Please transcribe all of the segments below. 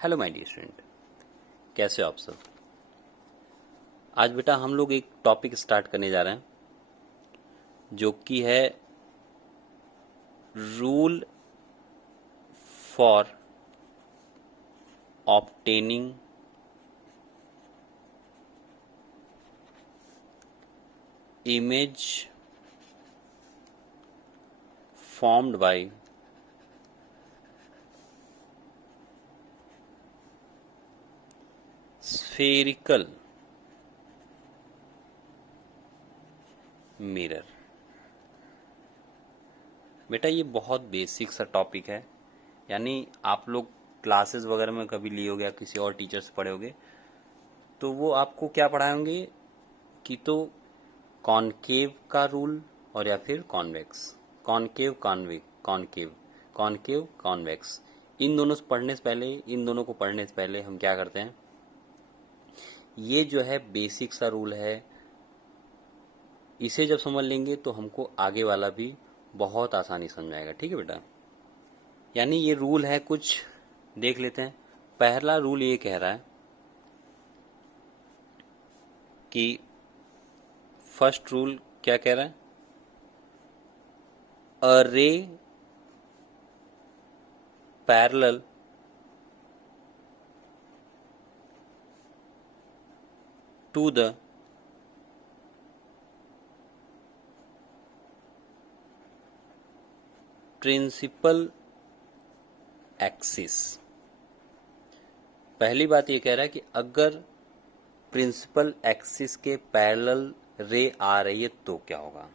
Hello my dear friend, कैसे हो आप सब। आज बेटा हम लोग एक टॉपिक स्टार्ट करने जा रहे हैं जो कि है rule for obtaining image formed by spherical mirror. बेटा ये बहुत बेसिक सा टॉपिक है, यानी आप लोग क्लासेस वगैरह में कभी लिए होगे या किसी और टीचर से पढ़े होगे तो वो आपको क्या पढ़ाएंगे कि तो कॉनकेव का रूल और या फिर convex, concave convex, concave concave convex. इन दोनों से पढ़ने से पहले, इन दोनों को पढ़ने से पहले हम क्या करते हैं, ये जो है बेसिक सा रूल है, इसे जब समझ लेंगे तो हमको आगे वाला भी बहुत आसानी समझ आएगा। ठीक है बेटा, यानी ये रूल है कुछ, देख लेते हैं। पहला रूल ये कह रहा है कि फर्स्ट रूल क्या कह रहा है, a ray parallel to the principal axis. पहली बात ये कह रहा है कि अगर प्रिंसिपल एक्सिस के पैरेलल रे आ रही है तो क्या होगा।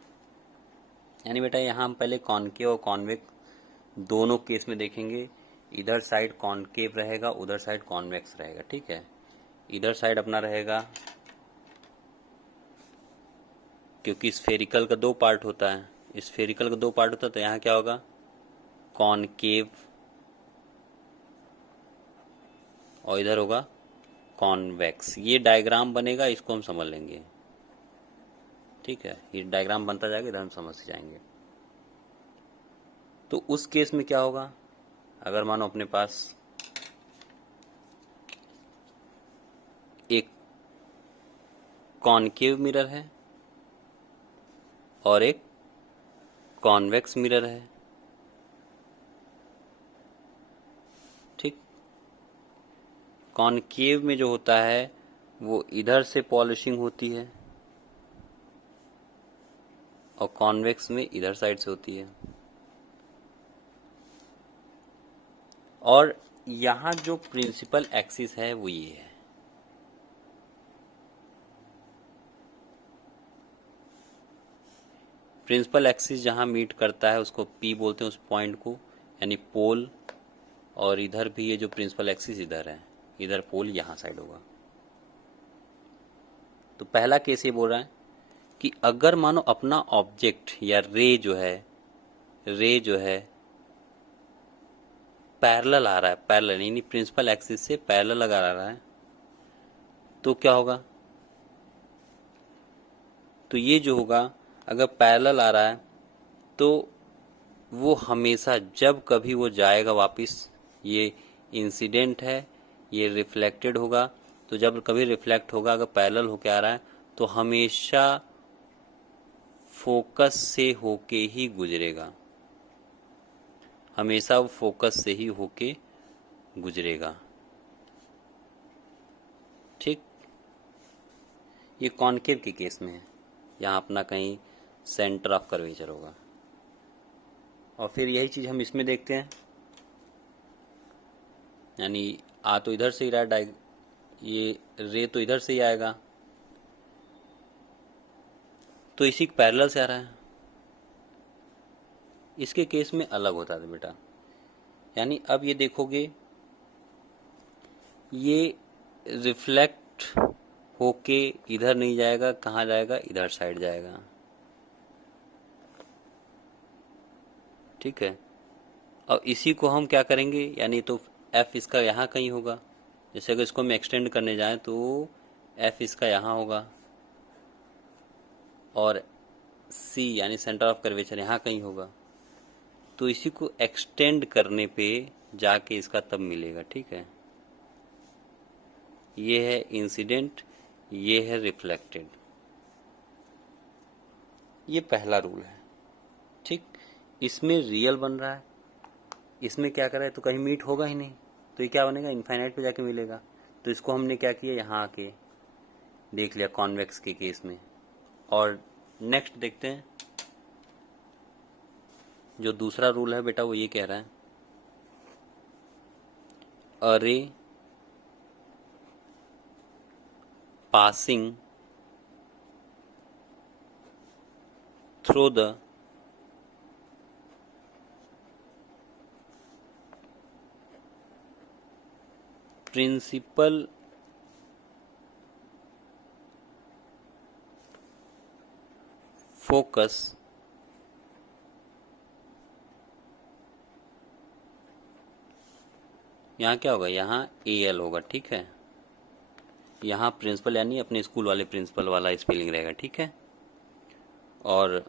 यानी बेटा यहाँ हम पहले कॉनकेव और कॉन्वेक्स दोनों केस में देखेंगे। इधर साइड कॉनकेव रहेगा, उधर साइड कॉन्वेक्स रहेगा। ठीक है, इधर साइड अपना रहेगा, क्योंकि स्फेरिकल का दो पार्ट होता है, स्फेरिकल का दो पार्ट होता है तो यहाँ क्या होगा, कॉनकेव, और इधर होगा कॉन्वेक्स। ये डायग्राम बनेगा, इसको हम समझ लेंगे। ठीक है, ये डायग्राम बनता जाएगा, इधर हम समझ जाएंगे। तो उस केस में क्या होगा, अगर मानो अपने पास एक कॉनकेव मिरर है और एक कॉन्वेक्स मिरर है। ठीक, कॉनकेव में जो होता है वो इधर से पॉलिशिंग होती है और कॉन्वेक्स में इधर साइड से होती है। और यहाँ जो प्रिंसिपल एक्सिस है वो ये है। प्रिंसिपल एक्सिस जहाँ मीट करता है उसको P बोलते हैं, उस पॉइंट को, यानी पोल। और इधर भी ये जो प्रिंसिपल एक्सिस इधर है, इधर पोल यहाँ साइड होगा। तो पहला केस ये बोल रहा है कि अगर मानो अपना ऑब्जेक्ट या रे जो है पैरेलल आ रहा है, पैरेलल यानी प्रिंसिपल एक्सिस से पैरेलल लगा रहा है, तो क्या होगा। तो ये जो होगा, अगर पैरेलल आ रहा है तो वो हमेशा जब कभी वो जाएगा वापस, ये इंसिडेंट है, ये रिफ्लेक्टेड होगा। तो जब कभी रिफ्लेक्ट होगा, अगर पैरेलल होके आ रहा है तो हमेशा फोकस से होके ही गुजरेगा, हमेशा वो फोकस से ही होके गुजरेगा। ठीक, ये कॉनकेव के केस में है, यहाँ अपना कहीं सेंटर ऑफ कर्वेचर होगा। और फिर यही चीज हम इसमें देखते हैं, यानी आ तो इधर से ही रहा है, ये रे तो इधर से ही आएगा, तो इसी पैरेलल से आ रहा है। इसके केस में अलग होता है बेटा, यानी अब ये देखोगे, ये रिफ्लेक्ट होके इधर नहीं जाएगा, कहाँ जाएगा, इधर साइड जाएगा। ठीक है, अब इसी को हम क्या करेंगे, यानी तो एफ इसका यहाँ कहीं होगा। जैसे अगर इसको हम एक्सटेंड करने जाएं तो एफ इसका यहाँ होगा और सी यानी सेंटर ऑफ कर्वेचर यहाँ कहीं होगा। तो इसी को एक्सटेंड करने पे जाके इसका तब मिलेगा। ठीक है, ये है इंसिडेंट, ये है रिफ्लेक्टेड। ये पहला रूल है, ठीक। इसमें रियल बन रहा है, इसमें क्या कर रहा है, तो कहीं मीट होगा ही नहीं, तो ये क्या बनेगा, इनफाइनाइट पे जाके मिलेगा। तो इसको हमने क्या किया, यहाँ आके देख लिया कॉन्वेक्स के केस में। और नेक्स्ट देखते हैं, जो दूसरा रूल है बेटा वो ये कह रहा है, a ray passing through the principal focus यहाँ क्या होगा, यहाँ AL होगा, ठीक है। यहाँ प्रिंसिपल यानी अपने स्कूल वाले प्रिंसिपल वाला स्पेलिंग रहेगा, ठीक है। और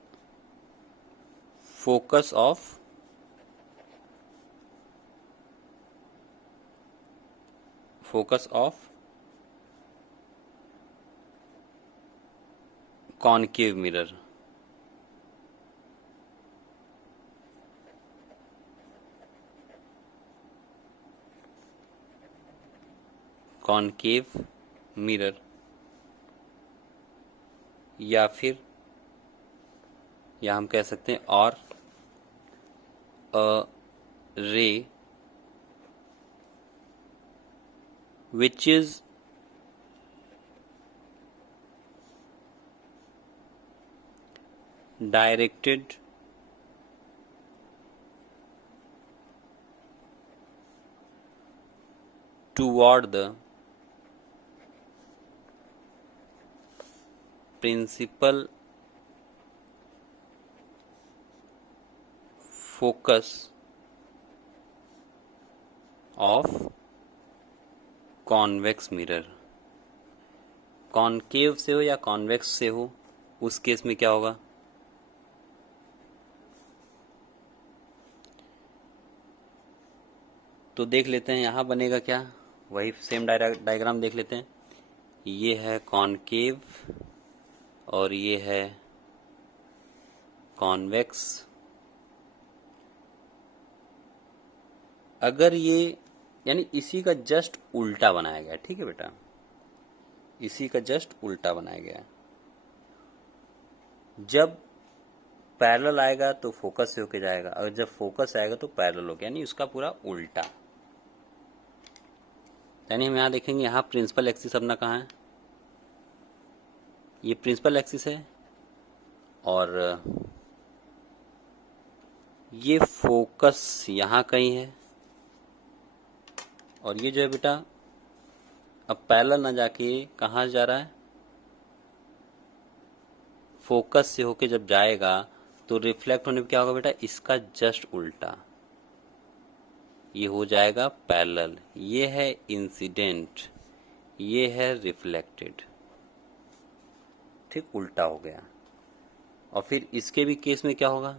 focus of concave mirror, concave mirror, या फिर या हम कह सकते हैं और अ रे which is directed toward the principal focus of convex mirror. Concave से हो या कॉन्वेक्स से हो, उस केस में क्या होगा, तो देख लेते हैं यहाँ बनेगा क्या, वही सेम डायग्राम देख लेते हैं। ये है कॉनकेव और ये है कॉन्वेक्स। अगर ये यानी इसी का जस्ट उल्टा बनाया गया, ठीक है बेटा, इसी का जस्ट उल्टा बनाया गया। जब पैरेलल आएगा तो फोकस से होके जाएगा, और जब फोकस आएगा तो पैरेलल होगा, यानी उसका पूरा उल्टा। यानी हम यहाँ देखेंगे, यहाँ प्रिंसिपल एक्सिस अपना कहाँ है, ये प्रिंसिपल एक्सिस है, और ये फोकस यहाँ कहीं है, और ये जो है बेटा अब पैरेलल ना जाके कहाँ जा रहा है, फोकस से होके जब जाएगा तो रिफ्लेक्ट होने पे क्या होगा बेटा, इसका जस्ट उल्टा, ये हो जाएगा पैरेलल। ये है इंसिडेंट, ये है रिफ्लेक्टेड, ठीक, उल्टा हो गया। और फिर इसके भी केस में क्या होगा,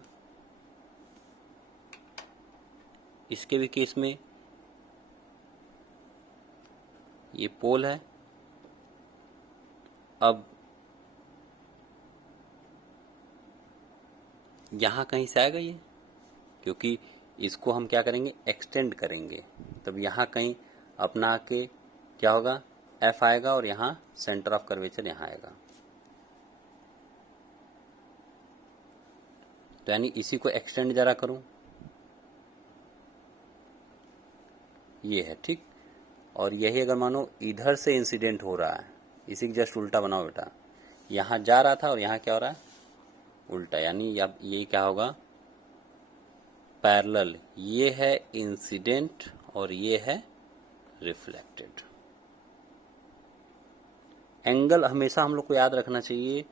इसके भी केस में ये पोल है, अब यहां कहीं से आएगा ये, क्योंकि इसको हम क्या करेंगे, एक्सटेंड करेंगे, तब यहां कहीं अपना के क्या होगा, F आएगा, और यहां सेंटर ऑफ कर्वेचर यहां आएगा। तो यानी इसी को एक्सटेंड जरा करूं, ये है, ठीक। और यही अगर मानो इधर से इंसिडेंट हो रहा है, इसी के जस्ट उल्टा बनाओ बेटा, यहां जा रहा था और यहां क्या हो रहा है, उल्टा, यानी ये क्या होगा, पैरेलल। ये है इंसिडेंट और ये है रिफ्लेक्टेड। एंगल हमेशा हम लोग को याद रखना चाहिए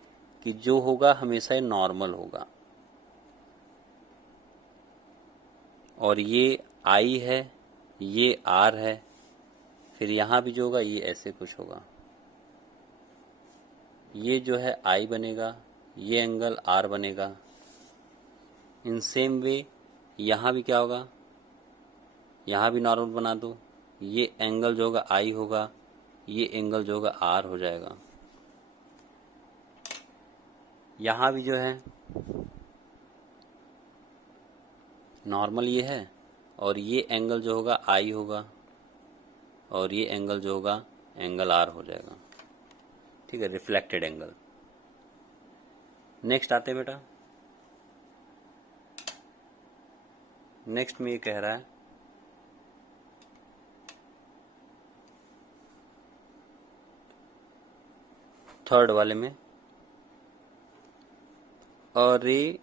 कि जो होगा हमेशा ये नॉर्मल होगा, और ये I है, ये R है, फिर यहां भी जो होगा ये ऐसे कुछ होगा, ये जो है I बनेगा, ये एंगल R बनेगा। इन सेम वे यहां भी क्या होगा, यहां भी नॉर्मल बना दो, ये एंगल जो होगा I होगा, ये एंगल जो होगा आर हो जाएगा। यहाँ भी जो है नॉर्मल ये है, और ये एंगल जो होगा आई होगा, और ये एंगल जो होगा एंगल आर हो जाएगा। ठीक है, रिफ्लेक्टेड एंगल। नेक्स्ट आते हैं बेटा। नेक्स्ट में ये कह रहा है थर्ड वाले में, a ray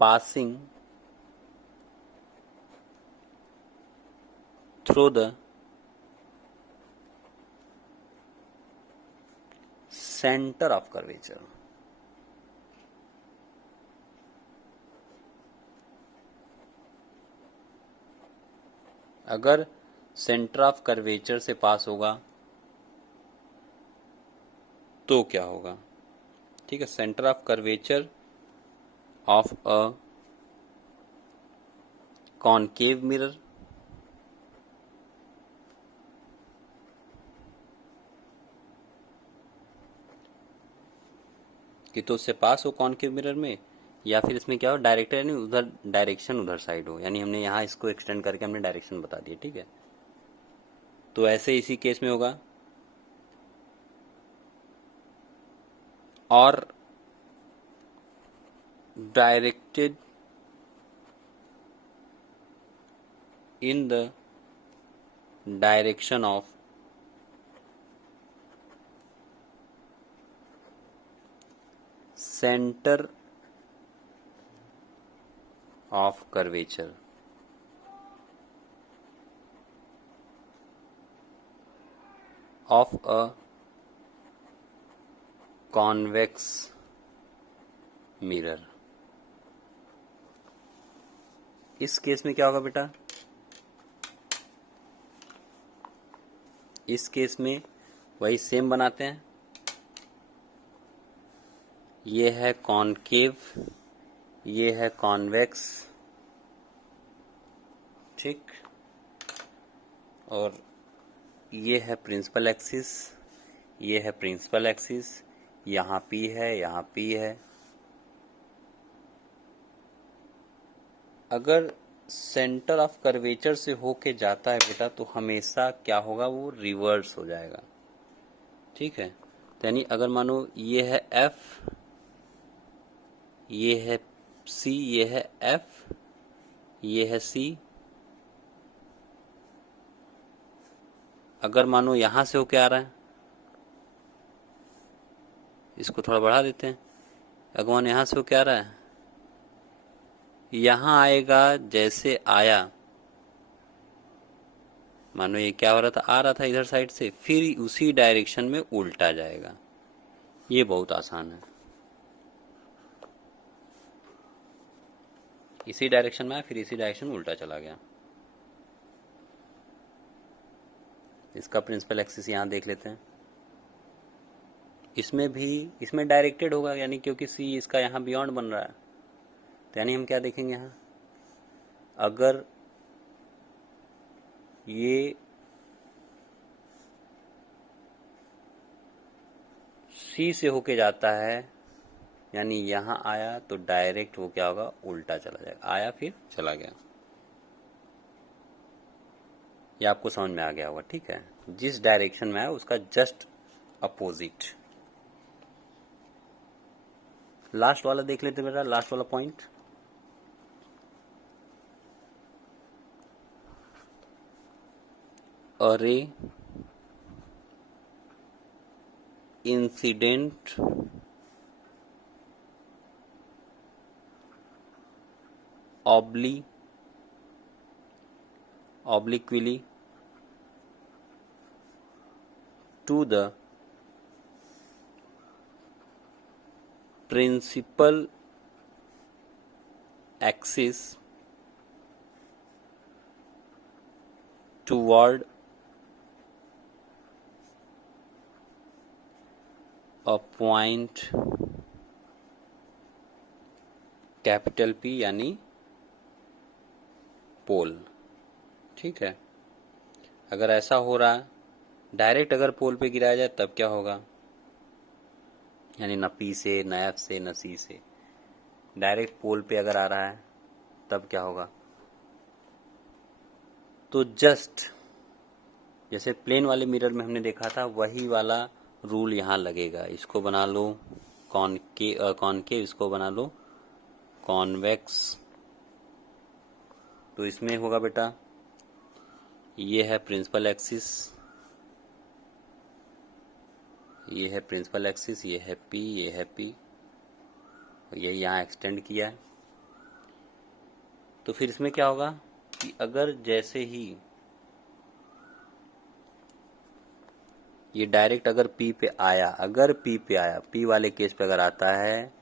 passing through the center of curvature. अगर सेंटर ऑफ कर्वेचर से पास होगा तो क्या होगा? ठीक है, centre of curvature of a concave mirror कि तो उससे पास हो कॉनकेव मिरर में, या फिर इसमें क्या हो डायरेक्टर यानी उधर डायरेक्शन उधर साइड हो, यानी हमने यहाँ इसको एक्सटेंड करके हमने डायरेक्शन बता दिया। ठीक है, तो ऐसे इसी केस में होगा और directed in the direction of center of curvature of a convex mirror। इस केस में क्या होगा बेटा? इस केस में वही सेम बनाते हैं, ये है कॉनकेव, ये है कॉन्वेक्स। ठीक, और ये है प्रिंसिपल एक्सिस, ये है प्रिंसिपल एक्सिस, यहाँ पी है, यहाँ पी है। अगर सेंटर ऑफ कर्वेचर से होके जाता है बेटा तो हमेशा क्या होगा, वो रिवर्स हो जाएगा। ठीक है, तो यानी अगर मानो ये है F, ये है C, ये है F, ये है C, अगर मानो यहां से होके आ रहा है, इसको थोड़ा बढ़ा देते हैं, अगर मानो यहां से होके आ रहा है, यहां आएगा जैसे आया, मानो ये क्या हो रहा था, आ रहा था इधर साइड से, फिर उसी डायरेक्शन में उल्टा जाएगा। ये बहुत आसान है, इसी डायरेक्शन में आया फिर इसी डायरेक्शन में उल्टा चला गया। इसका प्रिंसिपल एक्सिस यहां देख लेते हैं। इसमें भी इसमें डायरेक्टेड होगा, यानी क्योंकि सी इसका यहां बियॉन्ड बन रहा है, तो यानी हम क्या देखेंगे यहां, अगर ये सी से होके जाता है, यानी यहां आया तो डायरेक्ट वो क्या होगा, उल्टा चला जाएगा, आया फिर चला गया। ये आपको समझ में आ गया होगा। ठीक है, जिस डायरेक्शन में आया उसका जस्ट अपोजिट। लास्ट वाला देख लेते बेटा, लास्ट वाला point, a ray incident obliquely to the principal axis toward a point capital P यानी पोल। ठीक है, अगर ऐसा हो रहा है, डायरेक्ट अगर पोल पे गिराया जाए तब क्या होगा, यानी न पी से न एफ से न सी से, डायरेक्ट पोल पे अगर आ रहा है तब क्या होगा। तो जस्ट जैसे प्लेन वाले मिरर में हमने देखा था वही वाला रूल यहाँ लगेगा। इसको बना लो कॉनकेव, इसको बना लो कॉन्वेक्स। तो इसमें होगा बेटा, ये है प्रिंसिपल एक्सिस, ये है प्रिंसिपल एक्सिस, ये है पी, ये है पी, ये यहाँ एक्सटेंड किया है। तो फिर इसमें क्या होगा कि अगर जैसे ही ये डायरेक्ट अगर पी पे आया, अगर पी पे आया, पी वाले केस पे अगर आता है,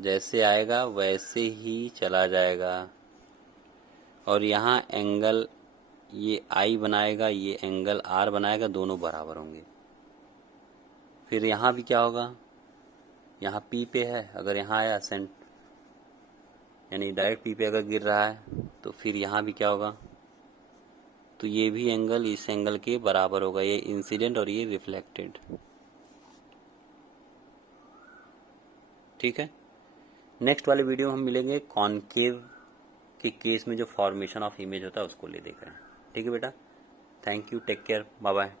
जैसे आएगा वैसे ही चला जाएगा और यहाँ एंगल ये आई बनाएगा, ये एंगल आर बनाएगा, दोनों बराबर होंगे। फिर यहाँ भी क्या होगा, यहाँ पी पे है, अगर यहाँ आया सेंट यानी डायरेक्ट पी पे अगर गिर रहा है तो फिर यहाँ भी क्या होगा, तो ये भी एंगल इस एंगल के बराबर होगा, ये इंसिडेंट और ये रिफ्लेक्टेड। ठीक है, नेक्स्ट वाले वीडियो में हम मिलेंगे कॉनकेव के केस में जो फॉर्मेशन ऑफ इमेज होता है उसको ले देख रहे हैं। ठीक है बेटा, thank you, take care, bye bye.